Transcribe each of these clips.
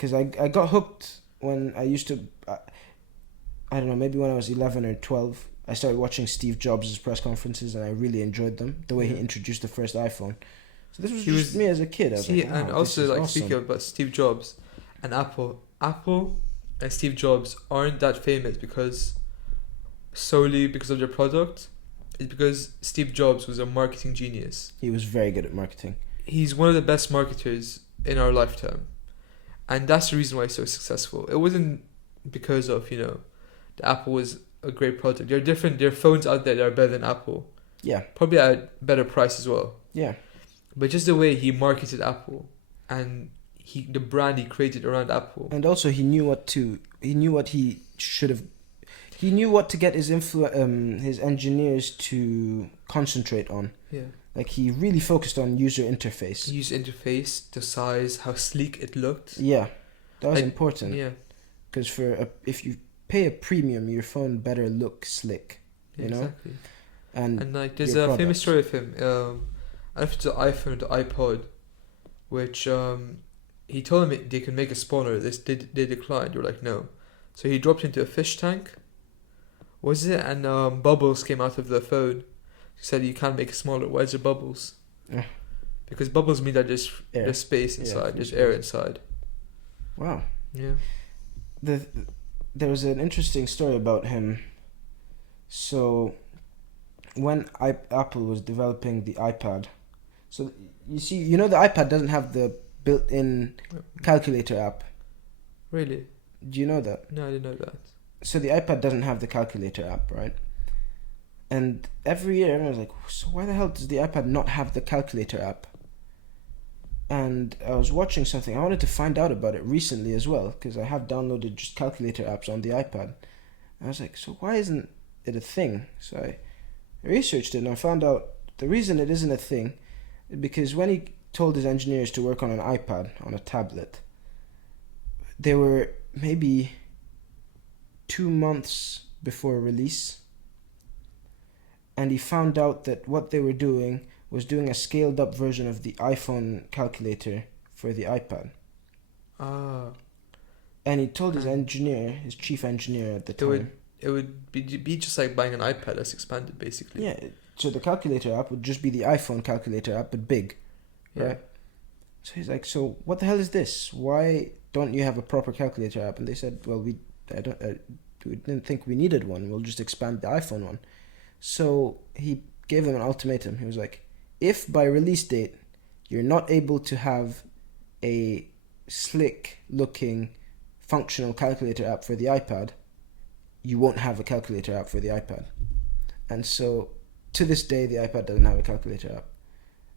because I got hooked when I used to. I don't know, maybe when I was 11 or 12, I started watching Steve Jobs' press conferences, and I really enjoyed them. The way he introduced the first iPhone. So this was just me as a kid. I was like, wow, and also like awesome. speaking about Steve Jobs and Apple and Steve Jobs aren't that famous solely because of their product. It's because Steve Jobs was a marketing genius. He was very good at marketing. He's one of the best marketers in our lifetime, and that's the reason why he's so successful. It wasn't because of the Apple was a great product. There are phones out there that are better than Apple. Yeah. Probably at better price as well. Yeah. But just the way he marketed Apple and the brand he created around Apple. And also he knew what to get his his engineers to concentrate on. Yeah. Like he really focused on user interface. The size, how sleek it looked. Yeah. That was important. Yeah. Because if you pay a premium, your phone better look slick. Yeah, you know? Exactly. And like there's a famous story of him. After the iPhone, the iPod, which he told them they can make it smaller. They declined. They were like, no. So he dropped into a fish tank. Was it? And bubbles came out of the phone. He said you can't make it smaller. Why is there bubbles? Yeah. Because bubbles mean that there's space inside. There's air inside. Wow. Yeah. There was an interesting story about him. So, when Apple was developing the iPad, so the iPad doesn't have the built-in calculator app. Really? Do you know that? No, I didn't know that. So the iPad doesn't have the calculator app, right? And every year everyone's like, so why the hell does the iPad not have the calculator app? And I was watching something. I wanted to find out about it recently as well, because I have downloaded just calculator apps on the iPad. And I was like, so why isn't it a thing? So I researched it and I found out the reason it isn't a thing is because when he told his engineers to work on an iPad, on a tablet, they were maybe 2 months before release. And he found out that what they were doing was doing a scaled up version of the iPhone calculator for the iPad. Ah. And he told his chief engineer at the time. It would be just like buying an iPad that's expanded, basically. Yeah, so the calculator app would just be the iPhone calculator app, but big, right? So he's like, so what the hell is this? Why don't you have a proper calculator app? And they said, well, we didn't think we needed one. We'll just expand the iPhone one. So he gave them an ultimatum. He was like, if by release date you're not able to have a slick looking functional calculator app for the iPad, you won't have a calculator app for the iPad. And so to this day the iPad doesn't have a calculator app.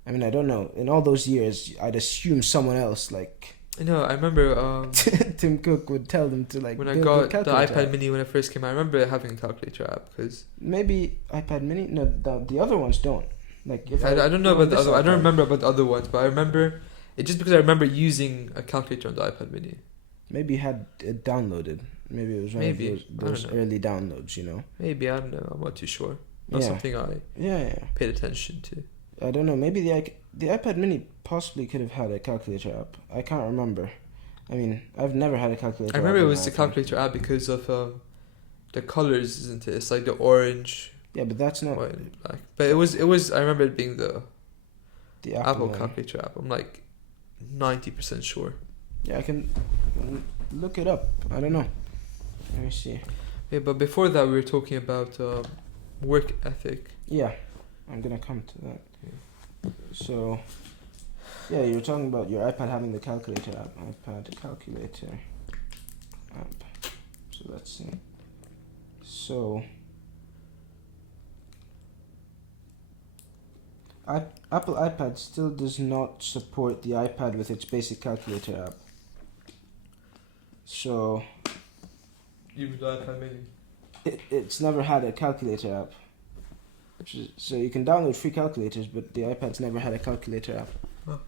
I mean, I don't know, in all those years I'd assume someone else, like I remember Tim Cook would tell them to like when I build got a the calculator iPad mini when it first came out. I remember having a calculator app because maybe iPad mini, no, the other ones don't. Like if I don't know about the other. I don't iPad, remember about the other ones, but I remember it just because I remember using a calculator on the iPad mini. maybe he had it downloaded. Maybe it was one of those early downloads, you know. Maybe, I don't know. I'm not too sure. Not something I paid attention to. I don't know. Maybe the iPad mini possibly could have had a calculator app. I can't remember. I mean, I've never had a calculator. I remember app it was the calculator app because of the colors, isn't it? It's like the orange. Yeah, but that's not white and black. But it was. I remember it being the Apple one. calculator app. I'm like 90% sure. Yeah, I can look it up. I don't know. Let me see. Yeah, but before that, we were talking about work ethic. Yeah, I'm gonna come to that. Yeah. So, yeah, you were talking about your iPad having the calculator app. iPad calculator app. So let's see. So, Apple iPad still does not support the iPad with its basic calculator app. So, Even the iPad mini. it's never had a calculator app. So you can download free calculators, but the iPad's never had a calculator app. Oh.